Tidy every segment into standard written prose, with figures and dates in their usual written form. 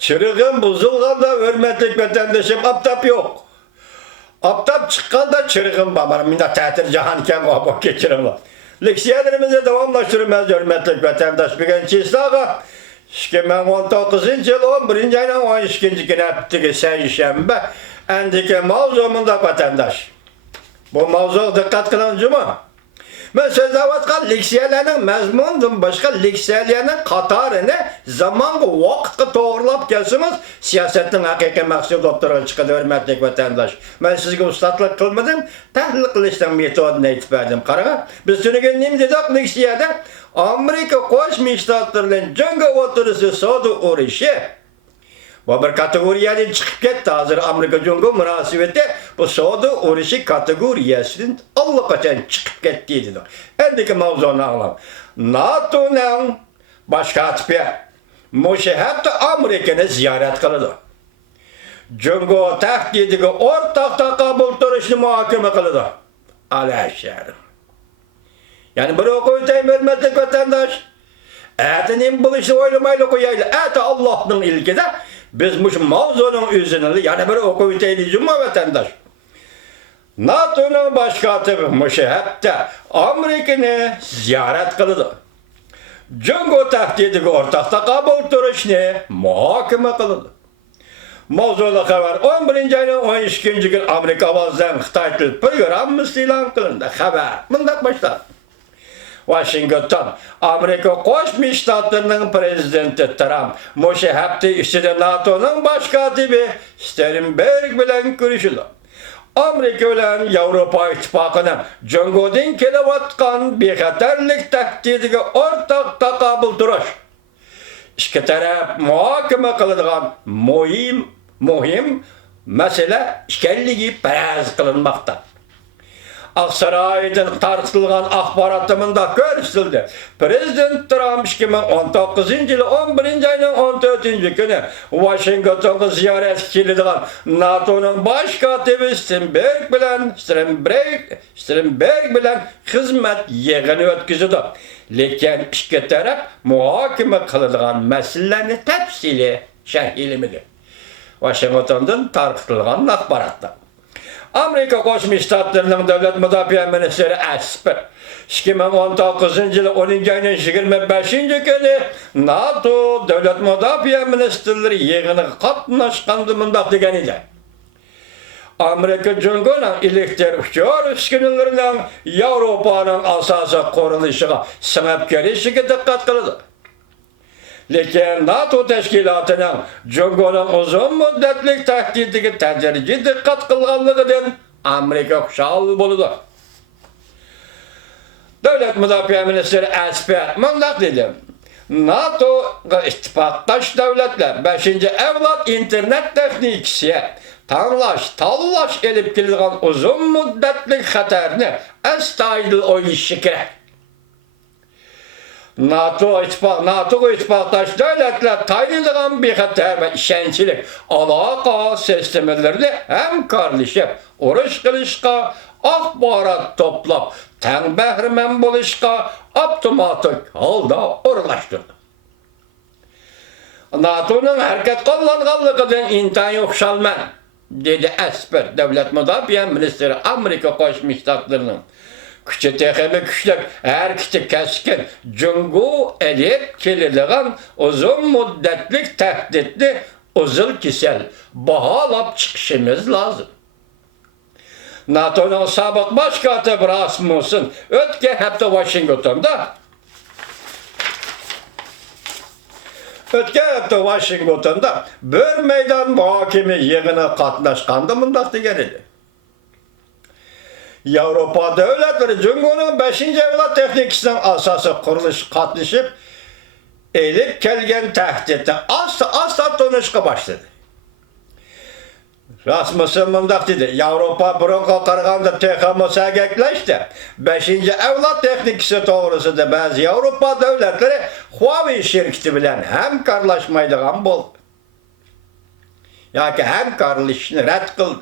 Çırığın buzulğanda hürmetlik vatandaşım aptap yok. Aptap çıkkanda çırığın babam. Minda tətil cahanken qabak geçirim. Leksiyalarımızı devamlaştırmaz hürmetlik vatandaş. Bir çislağa 2019 yıl 11. ayının 12. günü heptiki seyşembe. Endiki mavzumunda vatandaş. Bu mavzu dikkat kılan cuma. Ben söz avatkan leksiyalarının mezmundan başka leksiyalarının katarını zaman ve vakti doğrulap gelsiniz siyasetin hakiki maksud doktora çıkıdı hürmetlik vatandaş. Ben sizge ustatlık kılmadım, tahlil kılıçtan metodunu eğitip verdim. Karağa, biz tünügen neyim dedik leksiyada? Amerika Koşma Ştatları'nın cöngü oturusu sodu uğraşı. Bu bir kategoriyadan çıkıp gitti hazır Amerika cöngü münasebeti bu sodu uğraşı kategoriyasının Allah kaçan çıkıp gittiydi. Endiki mavzunu ağlam. NATO'nun başka tipi müşahede Amerika'nı ziyaret kılıdı. Cöngü tehdidigi ortakta kabul duruşunu muhakeme kılıdı. Alaşarım. Yani bir okuyutayım hürmetlik vatandaş. Etinin bu işi oylamayla koyayla. Eti Allah'ın ilkide biz bu mavzunun yüzünü yani bir okuyutayım vatandaş. NATO'nun başkatı müşahede Amerika'nı ziyaret kılıdı. Cöngü tehdidigi ortakta kabul duruşunu muhakeme kılıdı. Mavzulu haber 11. ayının 12. gün Amerika avazdan Xitay Tili programı ilan kılındı. Haber. Bundan başlar. Washington, Amerika Koşma Ştatları'nın prezidenti Trump, müşahede işçide NATO'nun başkatibi Stoltenberg bilen görüşüldü. Amerika bilen Avrupa İttifakı'nın cöngüden kelevatkan bexatarlik tehdidiga ortak takabul duruş. İki taraf muhakeme kılıdığan muhim mesele işkenligi paraz kılınmakta. Aksaray'dan tartışılgan akbaratımında görüşüldü. Prezident Trump 2019 yılı 11. ayının 14. günü Washington'a ziyaret kildiğin NATO'nun başkatibi Stoltenberg bilen hizmet yığını ötküzüdü. Lekin iki taraf muhakeme kılıdığan meselelerini tepsili şerhilimidi. Washington'dan tartışılgan akbaratta. Amerika Koşma Ştatları'nın devlet müdafaa ministeri Esper 2019 yılı 10. ayının 25. günü NATO devlet müdafaa ministerleri yığını katnaşkandı mındak degen idi. Amerika Cumhuriyeti'nin ilikler uçuyor üskünlerinden Avrupa'nın asası korunuşuna sebepkari şekilde dikkat kıldı. Lekin NATO teşkilatının Cumhuriyeti'nin uzun müddetlik tehdidigi tedirici dikkat kılganlığıdan Amerika kuşağı buludu. Devlet müdafaa ministeri Esper mındak dedi. NATO ittifaktaş devletler 5. evlat internet teknikisi tanlaş elip kildiğin uzun müddetlik xatarını estayidil oylayışı gerek. NATO ittifaktaş devletler tayinliğin bir xatar ve işençilik alaka sistemlerini hem kardeşip uğraş kılışka akbarat toplap ten behrimen buluşka otomatik halda uğraştırdı. NATO'nun hareket kılganlığıdan intan yokşalman dedi Esper devlet müdafaa ministeri Amerika Koşma Ştatları'nın. Küçük tekibi küçük, her küçük keskin, cungu elip kililiğin uzun müddetlik tehditli uzun kisel bahalap çıkışımız lazım. NATO'nun sabık başkatı Rasmussen ötke hepte Washington'da bir meydan muhakeme yığına katnaşkandı mındak degen idi. Avrupa devletleri Cumhuriyeti'nin 5. evlat teknikisinden asası kuruluş katlaşıp elip kelgen tehdidi asla tonuşka başladı. Rasmussen mındak dedi. Avrupa bronko karganda TKMS'e gekleşti. 5. evlat teknikisi doğrusu da bazı Avrupa devletleri Huawei şirketi bilen hem karlaşmaydıgan bol. Ya ki hem karlaşını red kıldı.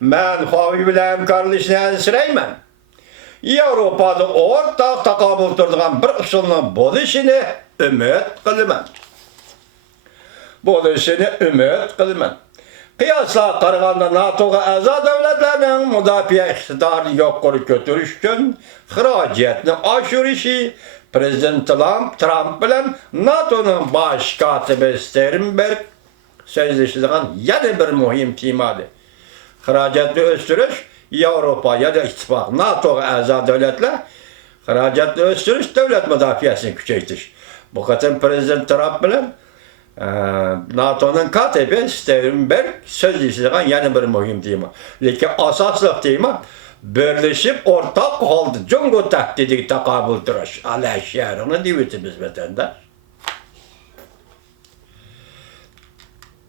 Ben Huawei bilen kardeşini ensireymen. Avrupa'da ortak takabul turduğun bir usulunun buluşunu ümit kılımam. bo'lishini umid qilaman. Qiyosga qaraganda NATO'ga a'zo davlatlarning mudofaa iqtidorini yuqori ko'tarish uchun xarajatni oshirishi Prezident Trump bilan NATO'ning bosh kotibi Sternberg sözleşilen yana bir muhim temadır. Xarajatni o'stirish Yevropa ya da ittifoq NATO'ga a'zo davlatlar xarajatni o'stirish davlat mudofaasini kuchaytirish. Bu qatim Prezident Trump bilan NATO'nun katibi Sternberg sözleşilen yana bir muhim tema. Lekin asosli tema birleşip ortak holda Jungo tahdidiga taqabul turish. Ala şerini deyimiz vatandaş.